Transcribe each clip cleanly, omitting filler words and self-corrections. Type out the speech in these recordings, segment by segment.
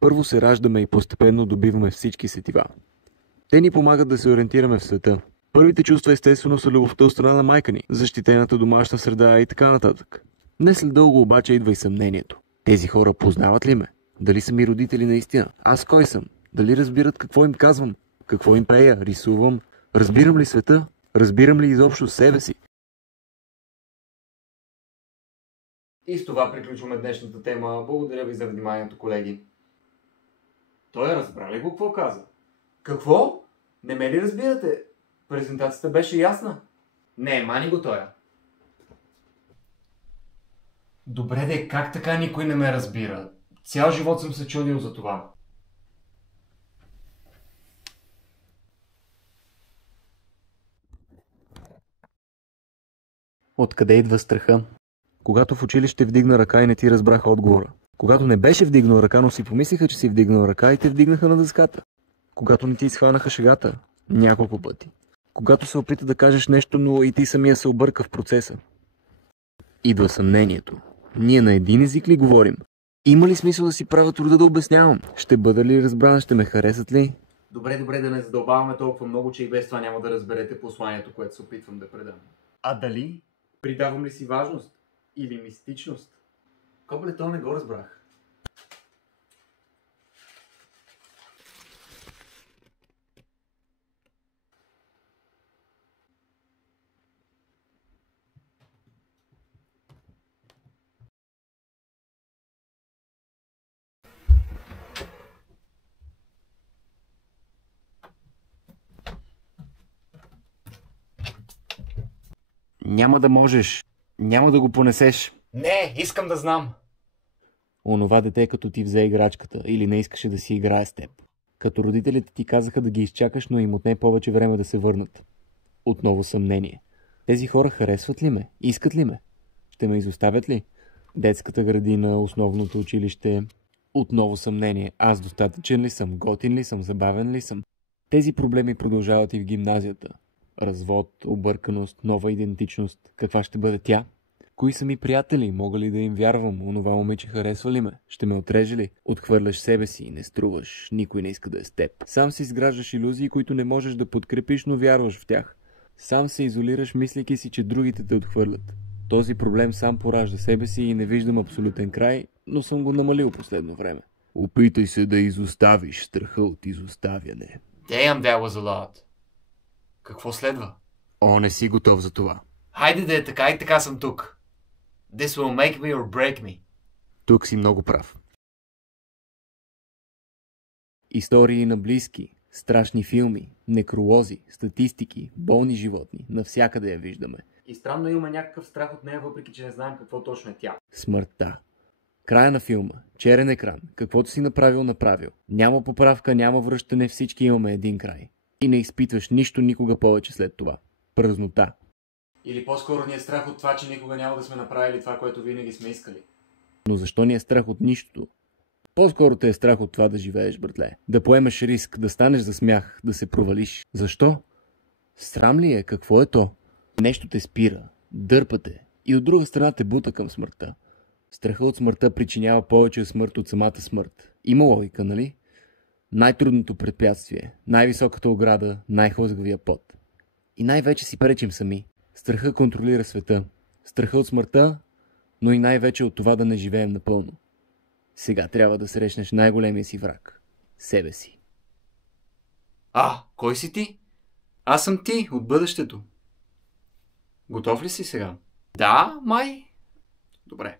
Първо се раждаме и постепенно добиваме всички сетива. Те ни помагат да се ориентираме в света. Първите чувства естествено са любовта от страна на майка ни, защитената домашна среда и така нататък. Не след дълго обаче идва и съмнението. Тези хора познават ли ме? Дали са ми родители наистина? Аз кой съм? Дали разбират какво им казвам? Какво им пея? Рисувам? Разбирам ли света? Разбирам ли изобщо себе си? И с това приключваме днешната тема. Благодаря ви за вниманието, колеги. Той разбра ли го какво каза? Какво? Не ме ли разбирате? Презентацията беше ясна. Не, мани го тоя. Добре де, как така никой не ме разбира? Цял живот съм се чудил за това. Откъде идва страха? Когато в училище вдигна ръка и не ти разбраха отговора. Когато не беше вдигнал ръка, но си помислиха, че си вдигнал ръка и те вдигнаха на дъската. Когато не ти изхванаха шегата няколко пъти. Когато се опита да кажеш нещо, но и ти самия се обърка в процеса. Идва съмнението. Ние на един език ли говорим? Има ли смисъл да си правя труда да обяснявам? Ще бъда ли разбран? Ще ме харесат ли? Добре, да не задълбаваме толкова много, че и без това няма да разберете посланието, което се опитвам да предам. А дали? Придавам ли си важност? Или мистичност? Кобле, то не го разбрах. Няма да можеш. Няма да го понесеш. Не, искам да знам. Онова дете като ти взе играчката или не искаше да си играе с теб. Като родителите ти казаха да ги изчакаш, но им отне повече време да се върнат. Отново съмнение. Тези хора харесват ли ме? Искат ли ме? Ще ме изоставят ли? Детската градина, основното училище. Отново съмнение. Аз достатъчен ли съм? Готин ли съм? Забавен ли съм? Тези проблеми продължават и в гимназията. Развод, обърканост, нова идентичност. Каква ще бъде тя? Кои са ми приятели? Мога ли да им вярвам? Онова момиче харесва ли ме? Ще ме отреже ли? Отхвърляш себе си и не струваш. Никой не иска да е с теб. Сам си изграждаш илюзии, които не можеш да подкрепиш, но вярваш в тях. Сам се изолираш, мислейки си, че другите те отхвърлят. Този проблем сам поражда себе си и не виждам абсолютен край, но съм го намалил последно време. Опитай се да изоставиш страха от изоставяне. Damn, that was a lot. Какво следва? О, не си готов за това. Хайде да е така и така съм тук. This will make me or break me. Тук си много прав. Истории на близки, страшни филми, некролози, статистики, болни животни, навсякъде я виждаме. И странно имаме някакъв страх от нея, въпреки че не знаем какво точно е тя. Смъртта. Края на филма. Черен екран. Каквото си направил. Няма поправка, няма връщане, всички имаме един край. И не изпитваш нищо никога повече след това. Празнота. Или по-скоро ни е страх от това, че никога няма да сме направили това, което винаги сме искали. Но защо ни е страх от нищото? По-скоро те е страх от това да живееш, братле. Да поемаш риск, да станеш за смях, да се провалиш. Защо? Срам ли е? Какво е то? Нещо те спира, дърпа те и от друга страна те бута към смъртта. Страха от смъртта причинява повече смърт от самата смърт. Има логика, нали? Най-трудното препятствие, най-високата ограда, най-хлъзгавия пот. И най-вече си пречим сами. Страха контролира света. Страха от смъртта, но и най-вече от това да не живеем напълно. Сега трябва да срещнеш най-големия си враг. Себе си. Кой си ти? Аз съм ти, от бъдещето. Готов ли си сега? Да, май. Добре.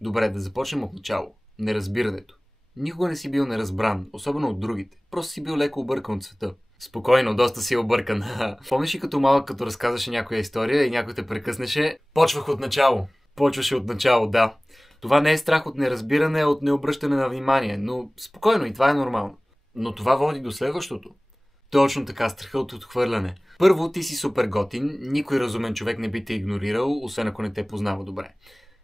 Добре, да започнем от начало. Неразбирането. Никога не си бил неразбран, особено от другите. Просто си бил леко объркан от света. Спокойно, доста си объркан. Помниш ли като малък, като разказваше някоя история и някой те прекъснеше? Почвах от начало. Почваше от начало, да. Това не е страх от неразбиране, а от необръщане на внимание. Но спокойно, и това е нормално. Но това води до следващото. Точно така, страха от отхвърляне. Първо, ти си супер готин, никой разумен човек не би те игнорирал, освен ако не те познава добре.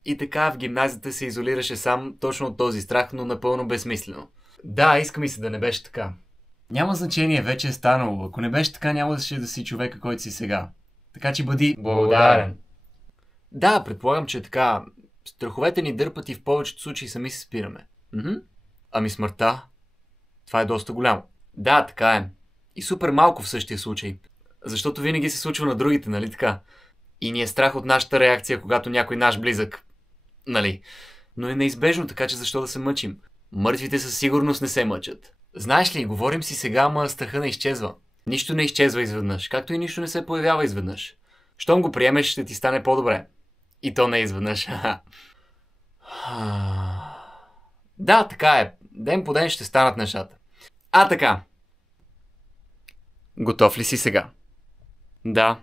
И така в гимназията се изолираше сам точно от този страх, но напълно безсмислено. Да, иска ми се да не беше така. Няма значение, вече е станало. Ако не беше така, нямаше да си човека, който си сега. Така че бъди благодарен. Да, предполагам, че е така. Страховете ни дърпат и в повечето случаи сами се спираме. Ами смъртта? Това е доста голямо. Да, така е. И супер малко в същия случай. Защото винаги се случва на другите, нали така? И ни е страх от нашата реакция, когато някой наш близък... Нали? Но е неизбежно, така че защо да се мъчим? Мъртвите със сигурност не се мъчат. Знаеш ли, говорим си сега, ама страха не изчезва. Нищо не изчезва изведнъж, както и нищо не се появява изведнъж. Щом го приемеш, ще ти стане по-добре. И то не изведнъж. Да, така е. Ден по ден ще станат нещата. Така. Готов ли си сега? Да.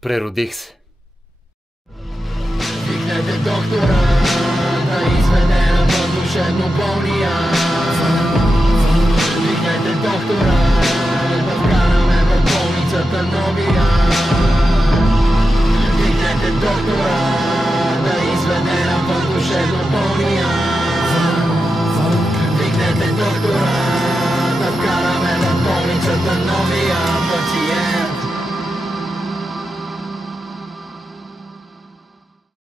Преродих се. Викнете доктора да изведе на душевно болния. Викнете доктора да вкараме в болницата новия. Викнете доктора да изведе на душевно болния.